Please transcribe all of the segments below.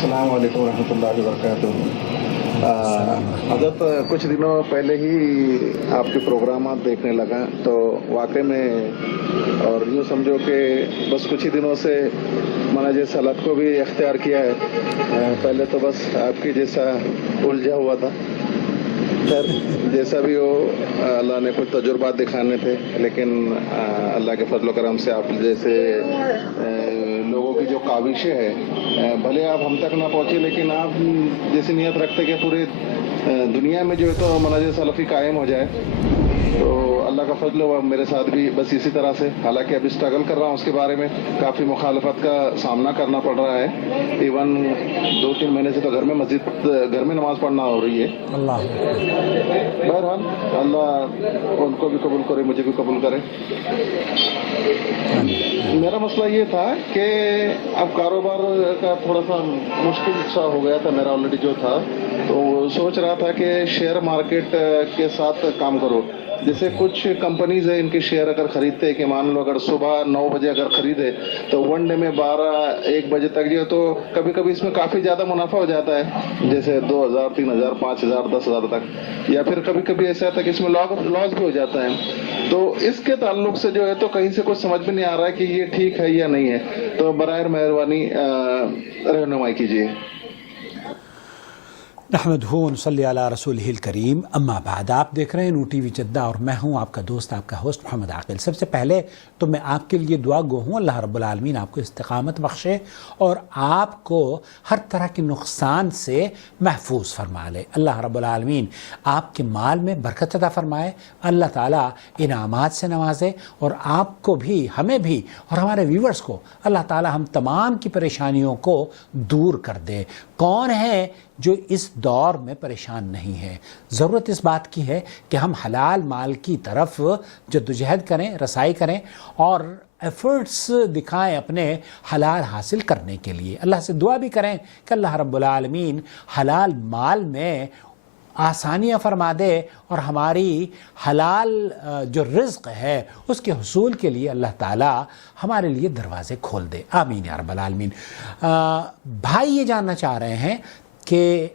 अस्सलाम वालेकुम रहमतुल्लाहि व बरकातुहू। हज़रत कुछ दिनों पहले ही आपके प्रोग्राम देखने लगा तो वाकई में, और यूँ समझो कि बस कुछ ही दिनों से मनाजे सलात को भी इख्तियार किया है। पहले तो बस आपकी जैसा उलझा हुआ था। खैर जैसा भी हो, अल्लाह ने कुछ तजुर्बात दिखाने थे, लेकिन अल्लाह के फजल करम से आप जैसे लोगों की जो काविशें हैं, भले आप हम तक ना पहुँचे, लेकिन आप जैसी नीयत रखते कि पूरे दुनिया में जो है तो मनाज़िर सलफ़ी कायम हो जाए, तो अल्लाह का फजल हुआ मेरे साथ भी बस इसी तरह से। हालांकि अभी स्ट्रगल कर रहा हूँ उसके बारे में, काफ़ी मुखालफत का सामना करना पड़ रहा है। इवन 2-3 महीने से तो घर में नमाज पढ़ना हो रही है। अल्लाह बहरहाल अल्लाह उनको भी कबूल करे, मुझे भी कबूल करे। मेरा मसला ये था कि अब कारोबार का थोड़ा सा मुश्किल सा हो गया था मेरा ऑलरेडी जो था, तो सोच रहा था कि शेयर मार्केट के साथ काम करो। जैसे कुछ कंपनीज है, इनके शेयर अगर खरीदते हैं कि मान लो अगर सुबह 9 बजे अगर खरीदे तो वन डे में 12-1 बजे तक जो, तो कभी कभी इसमें काफ़ी ज़्यादा मुनाफा हो जाता है, जैसे 2000, 3000, 5000, 10,000 तक, या फिर कभी कभी ऐसा आता है कि इसमें लॉस भी हो जाता है। तो इसके ताल्लुक से जो है तो कहीं से कुछ समझ में नहीं आ रहा है कि ये ठीक है या नहीं है, तो बराए मेहरबानी रहनुमाई कीजिए। नहमदुहु व नसल्ली अला रसूलिहिल करीम, अम्मा बाद। आप देख रहे हैं नू टीवी जद्दा और मैं हूं आपका दोस्त, आपका होस्ट मोहम्मद आकिल। सबसे पहले तो मैं आपके लिए दुआ गो हूँ, अल्लाह रब्बुल आलमीन आपको इस्तिकामत बख्शे और आपको हर तरह के नुकसान से महफूज फरमा ले। अल्लाह रब्बुल आलमीन आपके माल में बरकत अता फरमाए, अल्लाह ताला इनामात से नवाजे, और आपको भी, हमें भी और हमारे व्यूवर्स को अल्लाह ताला हम तमाम की परेशानियों को दूर कर दे। कौन है जो इस दौर में परेशान नहीं है? ज़रूरत इस बात की है कि हम हलाल माल की तरफ जद्दोजहद करें, रसाई करें और एफ़र्ट्स दिखाएं अपने हलाल हासिल करने के लिए। अल्लाह से दुआ भी करें कि अल्लाह रब्बुल आलमीन हलाल माल में आसानियाँ फरमा दे और हमारी हलाल जो रिज़्क़ है उसके हुसूल के लिए अल्लाह ताला हमारे लिए दरवाज़े खोल दे। आमीन या रब्बल आलमीन। भाई ये जानना चाह रहे हैं कि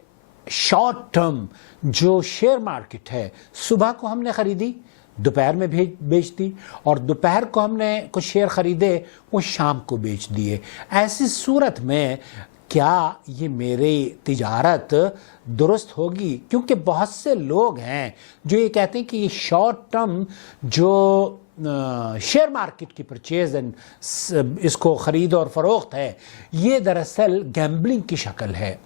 शॉर्ट टर्म जो शेयर मार्केट है, सुबह को हमने ख़रीदी, दोपहर में बेच दी, और दोपहर को हमने कुछ शेयर ख़रीदे, वो शाम को बेच दिए। ऐसी सूरत में क्या ये मेरी तिजारत दुरुस्त होगी? क्योंकि बहुत से लोग हैं जो ये कहते हैं कि ये शॉर्ट टर्म जो शेयर मार्केट की परचेज एंड इसको ख़रीद और फ़रोख्त है, ये दरअसल गैम्बलिंग की शक्ल है।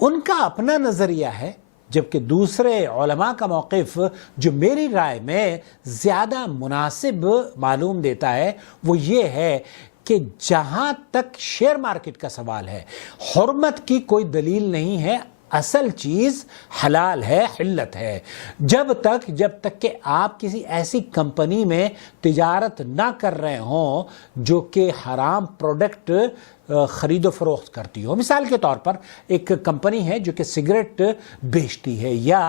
उनका अपना नज़रिया है, जबकि दूसरे उलमा का मौक़िफ़ जो मेरी राय में ज़्यादा मुनासिब मालूम देता है वो ये है कि जहाँ तक शेयर मार्केट का सवाल है, हुर्मत की कोई दलील नहीं है, असल चीज़ हलाल है, हिल्लत है। जब तक कि आप किसी ऐसी कंपनी में तिजारत ना कर रहे हों जो कि हराम प्रोडक्ट ख़रीदो फ़रोख्त करती हो। मिसाल के तौर पर एक कंपनी है जो कि सिगरेट बेचती है या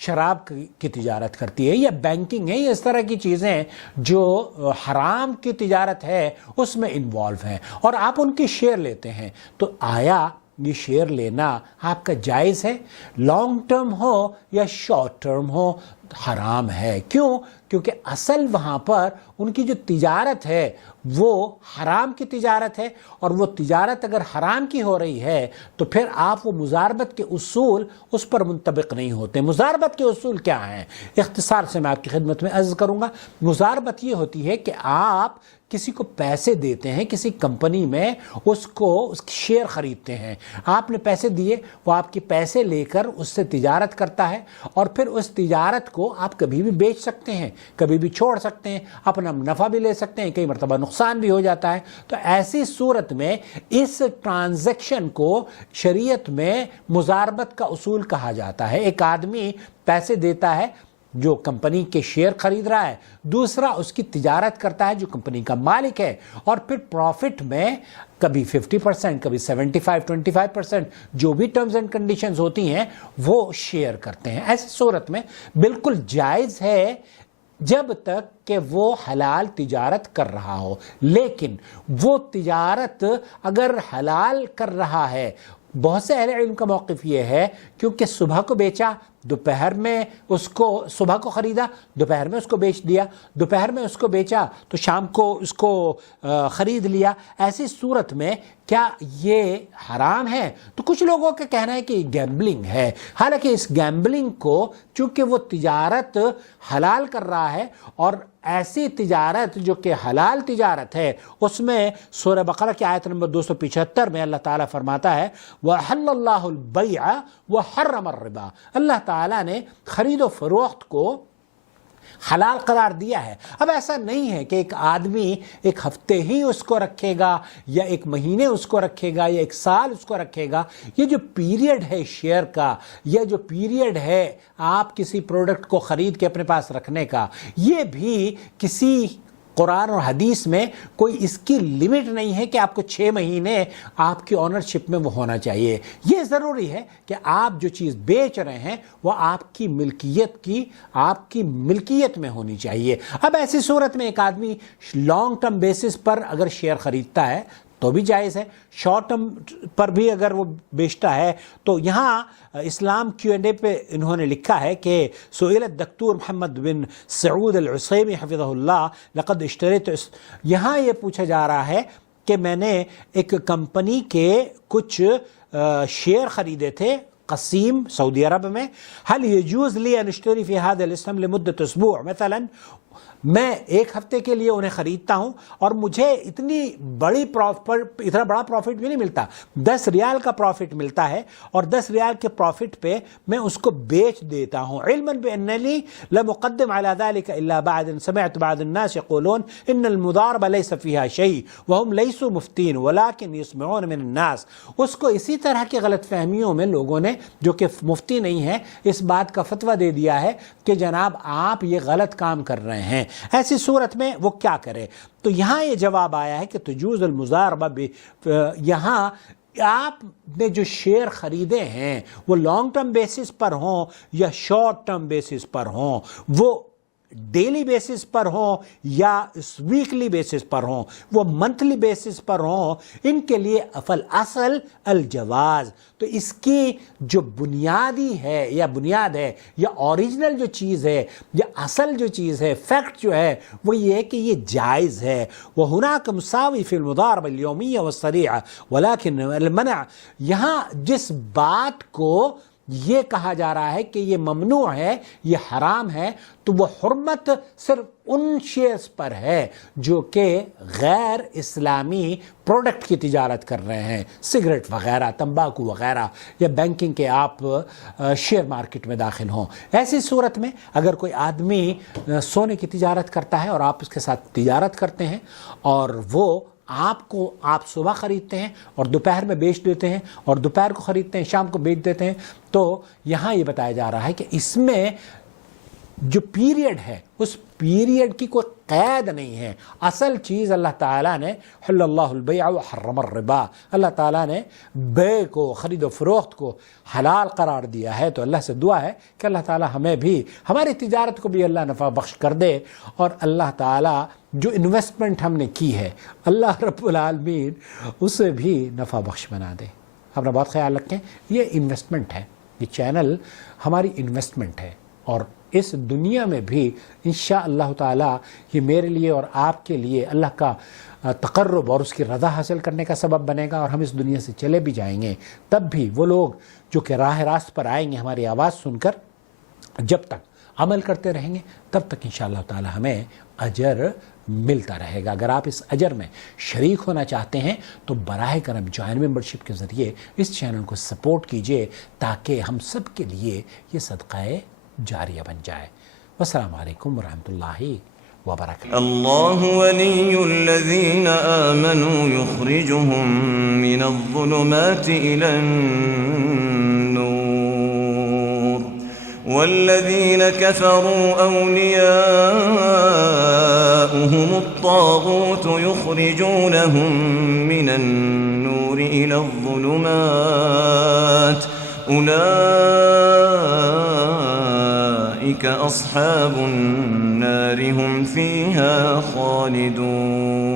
शराब की तिजारत करती है या बैंकिंग है, या इस तरह की चीज़ें जो हराम की तिजारत है उसमें इन्वॉल्व हैं, और आप उनकी शेयर लेते हैं, तो आया ये शेयर लेना आपका जायज़ है? लॉन्ग टर्म हो या शॉर्ट टर्म हो, हराम है। क्यों? क्योंकि असल वहाँ पर उनकी जो तिजारत है वो हराम की तिजारत है, और वो तिजारत अगर हराम की हो रही है तो फिर आप वो मुजारबत के उसूल उस पर मुंतबिक नहीं होते। मुजारबत के उसूल क्या हैं? इख्तिसार से मैं आपकी खिदमत में अर्ज़ करूँगा। मुजारबत ये होती है कि आप किसी को पैसे देते हैं, किसी कंपनी में उसकी शेयर ख़रीदते हैं, आपने पैसे दिए, वो आपके पैसे लेकर उससे तिजारत करता है, और फिर उस तिजारत को आप कभी भी बेच सकते हैं, कभी भी छोड़ सकते हैं, अपना नफ़ा भी ले सकते हैं, कई मरतबा नुकसान भी हो जाता है। तो ऐसी सूरत में इस ट्रांजैक्शन को शरीयत में मुजारबत का उसूल कहा जाता है। एक आदमी पैसे देता है जो कंपनी के शेयर खरीद रहा है, दूसरा उसकी तिजारत करता है जो कंपनी का मालिक है, और फिर प्रॉफिट में कभी 50%, कभी 75-25%, जो भी टर्म्स एंड कंडीशंस होती हैं वो शेयर करते हैं। ऐसी सूरत में बिल्कुल जायज़ है جب تک کہ وہ حلال تجارت کر رہا ہو. لیکن وہ تجارت اگر حلال کر رہا ہے، بہت سے اہل علم کا موقف یہ ہے کیونکہ صبح کو بیچا، دوپہر میں اس کو، صبح کو خریدا دوپہر میں اس کو بیچ دیا، دوپہر میں اس کو بیچا تو شام کو اس کو خرید لیا، ایسی صورت میں کیا یہ حرام ہے؟ تو کچھ لوگوں کا کہنا ہے کہ یہ گیمبلنگ ہے. حالانکہ اس گیمبلنگ کو چونکہ وہ تجارت حلال کر رہا ہے، اور ایسی تجارت جو کہ حلال تجارت ہے، اس میں سورہ بقرہ کی آیت نمبر 275 میں اللہ تعالیٰ فرماتا ہے وَأَحَلَّ اللَّهُ الْبَيْعَ وَحَرَّمَ الرِّبَا، اللہ تعالیٰ نے خرید و فروخت کو حلال قرار دیا ہے. اب ایسا نہیں ہے کہ ایک آدمی ایک ہفتے ہی اس کو رکھے گا، یا ایک مہینے اس کو رکھے گا، یا ایک سال اس کو رکھے گا. یہ جو پیریڈ ہے شیئر کا، یا جو پیریڈ ہے آپ کسی پروڈکٹ کو خرید کے اپنے پاس رکھنے کا، یہ بھی کسی قرآن اور حدیث میں کوئی اس کی لیمٹ نہیں ہے کہ آپ کو 6 مہینے آپ کی اونرشپ میں وہ ہونا چاہیے. یہ ضروری ہے کہ آپ جو چیز بیچ رہے ہیں وہ آپ کی ملکیت میں ہونی چاہیے. اب ایسی صورت میں ایک آدمی لانگ ٹرم بیسس پر اگر شیئر خریدتا ہے تو بھی جائز ہے، شارٹ ٹرم پر بھی اگر وہ بیچتا ہے. تو یہاں اسلام Q&A پہ انہوں نے لکھا ہے کہ سئل الدکتور محمد بن سعود العثیمی حفظہ اللہ لقد اشتریت، یہاں یہ پوچھا جا رہا ہے کہ میں نے ایک کمپنی کے کچھ شیئر خریدے تھے قسیم سعودی عرب میں، هل يجوز لي ان اشتري في هذا الاسم لمدة اسبوع مثلا، میں ایک ہفتے کے لیے انہیں خریدتا ہوں اور مجھے اتنا بڑا پروفٹ بھی نہیں ملتا، 10 ریال کا پروفٹ ملتا ہے، اور 10 ریال کے پروفٹ پہ میں اس کو بیچ دیتا ہوں. علما بانني لم اقدم على ذلك الا بعد ان سمعت بعض الناس يقولون ان المضاربه ليس فيها شيء وهم ليسوا مفتين ولكن يسمعون من الناس. اس کو اسی طرح کی غلط فہمیوں میں لوگوں نے جو کہ مفتی نہیں ہیں اس بات کا فتویٰ دے دیا ہے کہ جناب آپ یہ غلط کام کر رہے ہیں. ایسی صورت میں وہ کیا کرے؟ تو یہاں یہ جواب آیا ہے کہ تجوز المضاربہ، یہاں آپ نے جو شیئر خریدے ہیں وہ لانگ ٹرم بیسس پر ہوں یا شارٹ ٹرم بیسس پر ہوں، وہ ڈیلی بیسس پر ہوں یا ویکلی بیسس پر ہوں، وہ منتھلی بیسس پر ہوں، ان کے لیے اصل الجواز. تو اس کی جو بنیادی ہے یا بنیاد ہے یا اوریجنل جو چیز ہے یا اصل جو چیز ہے، فیکٹ جو ہے وہ یہ ہے کہ یہ جائز ہے. وَهُنَاكَ مُسَاوِي فِي الْمُضَارَبَةِ الْيَوْمِيَّةِ وَالسَّرِيعَةِ وَلَكِنْ الْمَنْعُ، یہاں جس بات کو یہ کہا جا رہا ہے کہ یہ ممنوع ہے، یہ حرام ہے، تو وہ حرمت صرف ان شیئرز پر ہے جو کہ غیر اسلامی پروڈکٹ کی تجارت کر رہے ہیں، سگریٹ وغیرہ، تمباکو وغیرہ، یا بینکنگ کے آپ شیئر مارکیٹ میں داخل ہوں. ایسی صورت میں اگر کوئی آدمی سونے کی تجارت کرتا ہے اور آپ اس کے ساتھ تجارت کرتے ہیں، اور وہ آپ صبح خریدتے ہیں اور دوپہر میں بیچ دیتے ہیں، اور دوپہر کو خریدتے ہیں شام کو بیچ دیتے ہیں، تو یہاں یہ بتایا جا رہا ہے کہ اس میں جو پیریڈ ہے اس پیریڈ کی کوئی قید نہیں ہے. اصل چیز اللہ تعالیٰ نے حل اللہ البیع وحرم الربا، اللہ تعالیٰ نے بے کو، خرید و فروخت کو حلال قرار دیا ہے. تو اللہ سے دعا ہے کہ اللہ تعالیٰ ہمیں بھی، ہماری تجارت کو بھی اللہ نفع بخش کر دے، اور اللہ تعالیٰ جو انویسٹمنٹ ہم نے کی ہے اللہ رب العالمین اسے بھی نفع بخش بنا دے. اپنا بہت خیال رکھیں. یہ انویسٹمنٹ ہے، یہ چینل ہماری انویسٹمنٹ ہے، اور اس دنیا میں بھی انشاءاللہ تعالی یہ میرے لیے اور آپ کے لیے اللہ کا تقرب اور اس کی رضا حاصل کرنے کا سبب بنے گا. اور ہم اس دنیا سے چلے بھی جائیں گے تب بھی وہ لوگ جو کہ راہ راست پر آئیں گے ہماری آواز سن کر، جب تک عمل کرتے رہیں گے تب تک انشاءاللہ تعالی ہمیں اجر ملتا رہے گا. اگر آپ اس اجر میں شریک ہونا چاہتے ہیں تو براہ کرم جوائن ممبرشپ کے ذریعے اس چینل کو سپورٹ کیجئے تاکہ ہم سب کے لیے یہ صدقہ جاریہ بن جائے. والسلام علیکم ورحمۃ اللہ وبرکاتہ. اللہ ولی الذین آمنوا یخرجهم من الظلمات الى النور والذین كفروا اولیاؤهم الطاغوت یخرجونهم من النور الى الظلمات أولئك أصحاب النار هم فيها خالدون